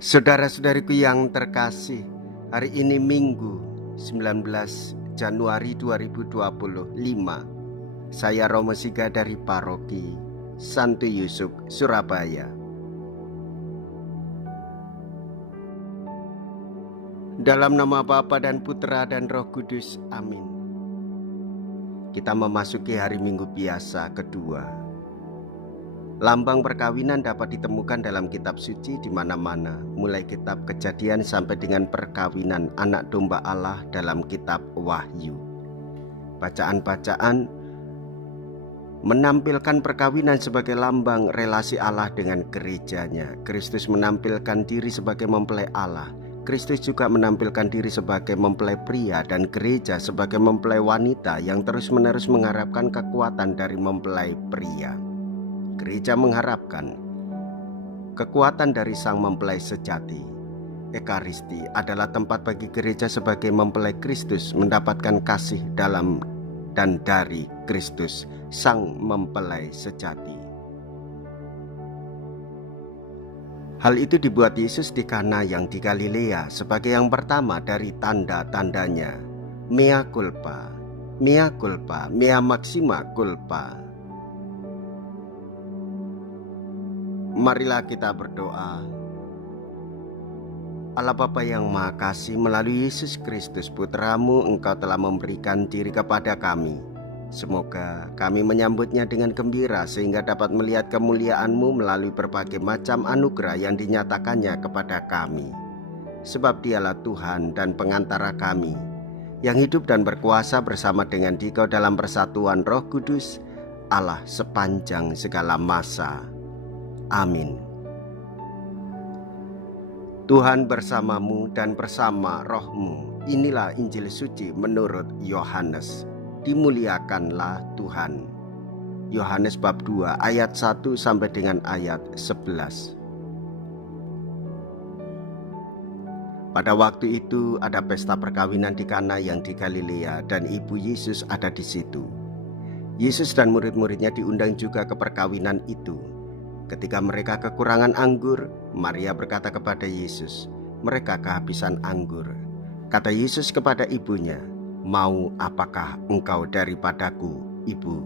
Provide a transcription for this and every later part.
Saudara-saudariku yang terkasih, hari ini Minggu 19 Januari 2025. Saya Romo Siga dari Paroki Santo Yusuf, Surabaya. Dalam nama Bapa dan Putra dan Roh Kudus, amin. Kita memasuki hari Minggu biasa kedua. Lambang perkawinan dapat ditemukan dalam kitab suci di mana-mana, mulai kitab Kejadian sampai dengan perkawinan anak domba Allah dalam kitab Wahyu. Bacaan-bacaan menampilkan perkawinan sebagai lambang relasi Allah dengan gerejanya. Kristus menampilkan diri sebagai mempelai Allah. Kristus juga menampilkan diri sebagai mempelai pria dan gereja sebagai mempelai wanita yang terus-menerus mengharapkan kekuatan dari mempelai pria. Gereja mengharapkan kekuatan dari sang mempelai sejati. Ekaristi adalah tempat bagi gereja sebagai mempelai Kristus mendapatkan kasih dalam dan dari Kristus, sang mempelai sejati. Hal itu dibuat Yesus di Kana yang di Galilea sebagai yang pertama dari tanda-tandanya. Mea culpa, mea culpa, mea maxima culpa. Marilah kita berdoa. Allah Bapa yang Maha Kasih, melalui Yesus Kristus Putra-Mu, Engkau telah memberikan diri kepada kami. Semoga kami menyambutnya dengan gembira sehingga dapat melihat kemuliaan-Mu melalui berbagai macam anugerah yang dinyatakannya kepada kami. Sebab Dialah Tuhan dan pengantara kami, yang hidup dan berkuasa bersama dengan Dikau dalam persatuan Roh Kudus, Allah sepanjang segala masa. Amin. Tuhan bersamamu dan bersama rohmu. Inilah Injil suci menurut Yohanes. Dimuliakanlah Tuhan. Yohanes bab 2 ayat 1 sampai dengan ayat 11. Pada waktu itu ada pesta perkawinan di Kana yang di Galilea dan ibu Yesus ada di situ. Yesus dan murid-muridnya diundang juga ke perkawinan itu. Ketika mereka kekurangan anggur, Maria berkata kepada Yesus, "Mereka kehabisan anggur." Kata Yesus kepada ibunya, "Mau apakah engkau daripadaku, Ibu?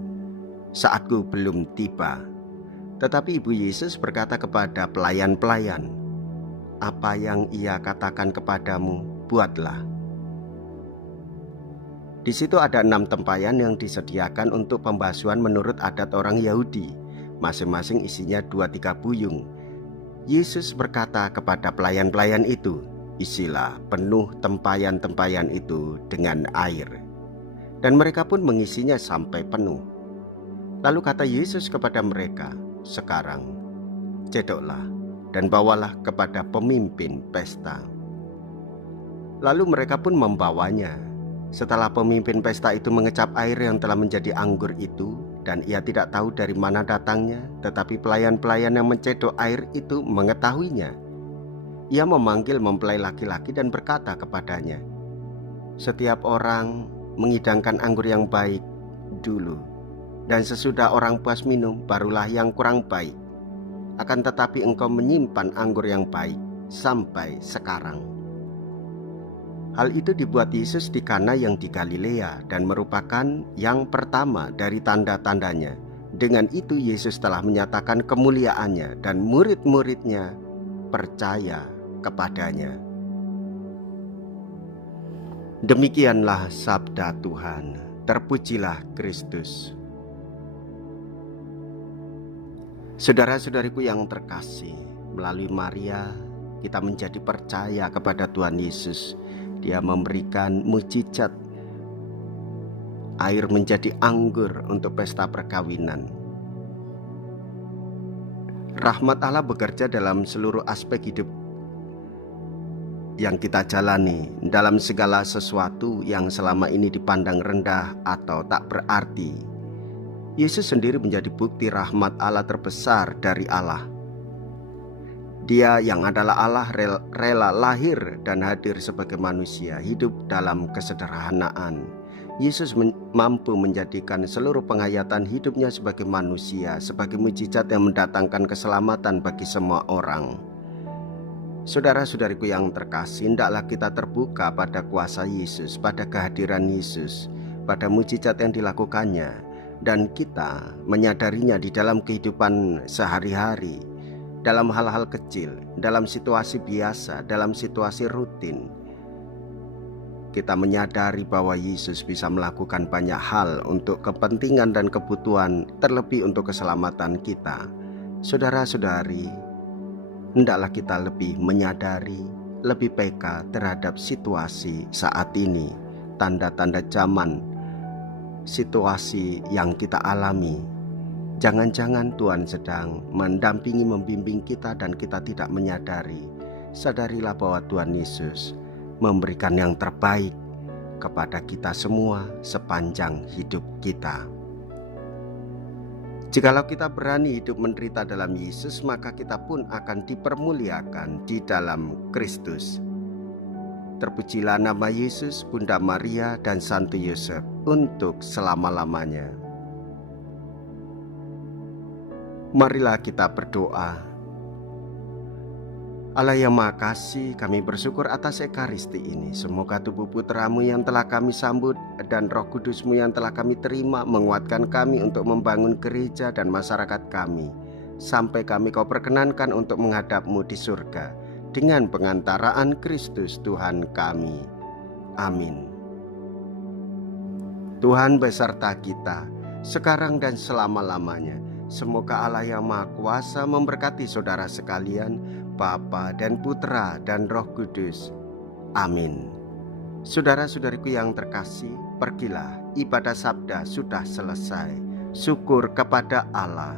Saatku belum tiba." Tetapi ibu Yesus berkata kepada pelayan-pelayan, "Apa yang ia katakan kepadamu, buatlah." Di situ ada 6 tempayan yang disediakan untuk pembasuhan menurut adat orang Yahudi. Masing-masing isinya 2-3 buyung. Yesus berkata kepada pelayan-pelayan itu, "Isilah penuh tempayan-tempayan itu dengan air." Dan mereka pun mengisinya sampai penuh. Lalu kata Yesus kepada mereka, "Sekarang cedoklah dan bawalah kepada pemimpin pesta." Lalu mereka pun membawanya. Setelah pemimpin pesta itu mengecap air yang telah menjadi anggur itu, dan ia tidak tahu dari mana datangnya, tetapi pelayan-pelayan yang mencedok air itu mengetahuinya. Ia memanggil mempelai laki-laki dan berkata kepadanya, "Setiap orang mengidangkan anggur yang baik dulu, dan sesudah orang puas minum, barulah yang kurang baik. Akan tetapi engkau menyimpan anggur yang baik sampai sekarang." Hal itu dibuat Yesus di Kana yang di Galilea dan merupakan yang pertama dari tanda-tandanya. Dengan itu Yesus telah menyatakan kemuliaannya dan murid-muridnya percaya kepadanya. Demikianlah sabda Tuhan. Terpujilah Kristus. Saudara-saudariku yang terkasih, melalui Maria kita menjadi percaya kepada Tuhan Yesus. Dia memberikan mukjizat air menjadi anggur untuk pesta perkawinan. Rahmat Allah bekerja dalam seluruh aspek hidup yang kita jalani, dalam segala sesuatu yang selama ini dipandang rendah atau tak berarti. Yesus sendiri menjadi bukti rahmat Allah terbesar dari Allah. Dia yang adalah Allah rela lahir dan hadir sebagai manusia, hidup dalam kesederhanaan. Yesus mampu menjadikan seluruh penghayatan hidupnya sebagai manusia, sebagai mukjizat yang mendatangkan keselamatan bagi semua orang. Saudara-saudariku yang terkasih, hendaklah kita terbuka pada kuasa Yesus, pada kehadiran Yesus, pada mujizat yang dilakukannya, dan kita menyadarinya di dalam kehidupan sehari-hari, dalam hal-hal kecil, dalam situasi biasa, dalam situasi rutin. Kita menyadari bahwa Yesus bisa melakukan banyak hal untuk kepentingan dan kebutuhan, terlebih untuk keselamatan kita. Saudara-saudari, hendaklah kita lebih menyadari, lebih peka terhadap situasi saat ini, tanda-tanda zaman, situasi yang kita alami. Jangan-jangan Tuhan sedang mendampingi, membimbing kita dan kita tidak menyadari. Sadarilah bahwa Tuhan Yesus memberikan yang terbaik kepada kita semua sepanjang hidup kita. Jikalau kita berani hidup menderita dalam Yesus, maka kita pun akan dipermuliakan di dalam Kristus. Terpujilah nama Yesus, Bunda Maria, dan Santo Yosef untuk selama-lamanya. Marilah kita berdoa. Allah yang Maha Kasih, kami bersyukur atas Ekaristi ini. Semoga tubuh Putra-Mu yang telah kami sambut dan Roh Kudus-Mu yang telah kami terima menguatkan kami untuk membangun gereja dan masyarakat kami, sampai kami Kau perkenankan untuk menghadap-Mu di surga dengan pengantaraan Kristus Tuhan kami. Amin. Tuhan beserta kita, sekarang dan selama-lamanya. Semoga Allah yang Maha Kuasa memberkati saudara sekalian, Bapa dan Putra dan Roh Kudus. Amin. Saudara-saudariku yang terkasih, pergilah, ibadah sabda sudah selesai. Syukur kepada Allah.